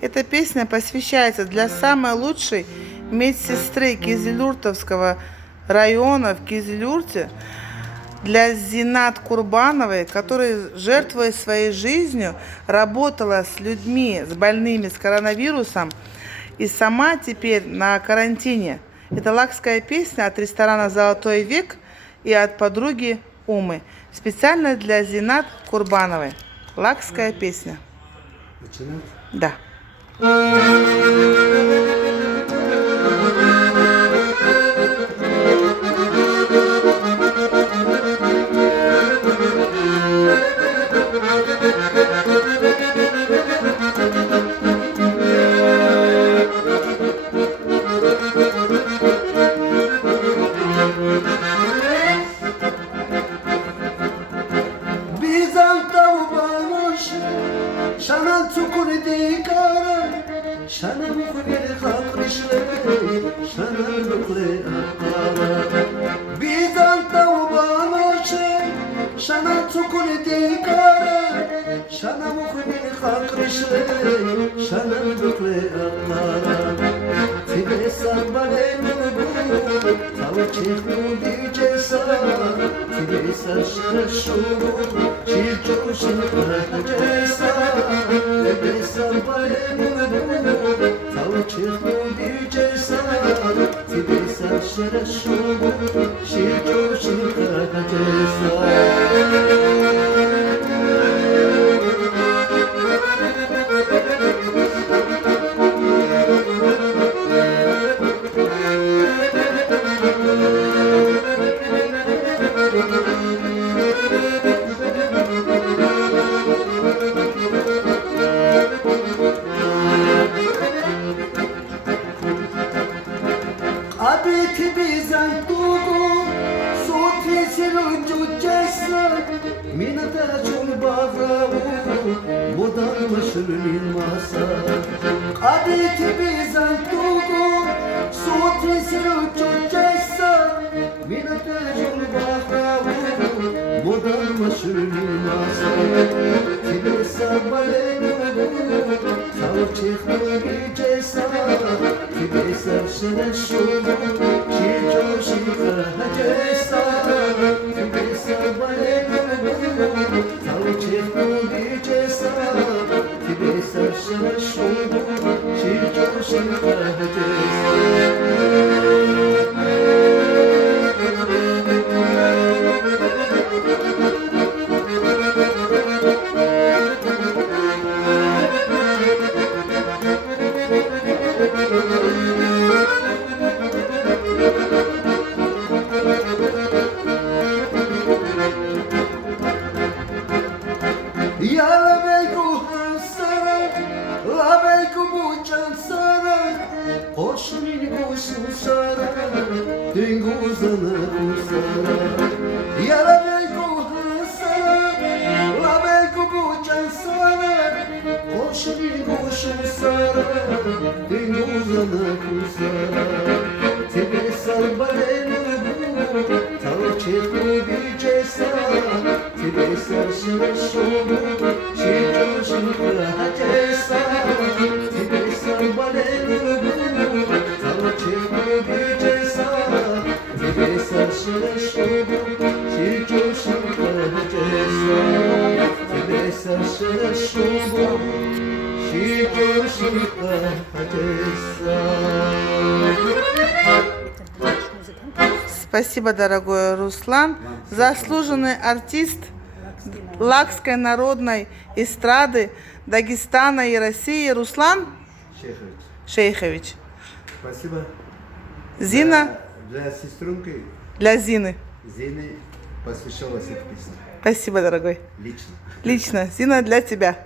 Эта песня посвящается для самой лучшей медсестры Кизилюртовского района в Кизилюрте, для Зинат Курбановой, которая, жертвуя своей жизнью, работала с людьми, с больными с коронавирусом и сама теперь на карантине. Это лакская песня от ресторана «Золотой век» и от подруги Умы. Специально для Зинат Курбановой. Лакская песня. Начинать? Да. Şana çukurdi kara, şana mukbir hakrışle, şana mukle akara. Bizanta ubanoşe, şana çukurdi kara, şana mukbir hakrışle, şana mukle akara. Tibe sabale mubu, tavu çekmu diyeceksa, tibe saçlara şuru, çirçoşun kıracaksa. Abiti bizantugu, sotri silunju cessa, minata chun bagravu, modan mashulin masa. Abiti bizantugu, sotri silunju cessa, minata chun bagravu, modan mashulin masa. Tibe sabale nugu, tavchekhu cessa. Tibe sarshana shubu, chirjoshi kahajesa. Tibe sabale nubu, tavchekhu cessa. Tibe sarshana shubu, chirjoshi kahajesa. Oshmin kusara, dinguzana kusara. Yalabey kuhasara, labey kubuchansara. Oshmin kusara, dinguzana kusara. Tibe sarbalenu, tavchekhu bijesa. Tibe sarshana shubu, chirjoshin kahajesa. Tibe sarbalenu. Спасибо, дорогой Руслан. Заслуженный артист лакской народной эстрады Дагестана и России Руслан Шейхович. Спасибо. Зина. Для сеструнки. Для Зины. Зины посвящалась эта песня. Спасибо, дорогой. Лично. Лично. Зина, для тебя.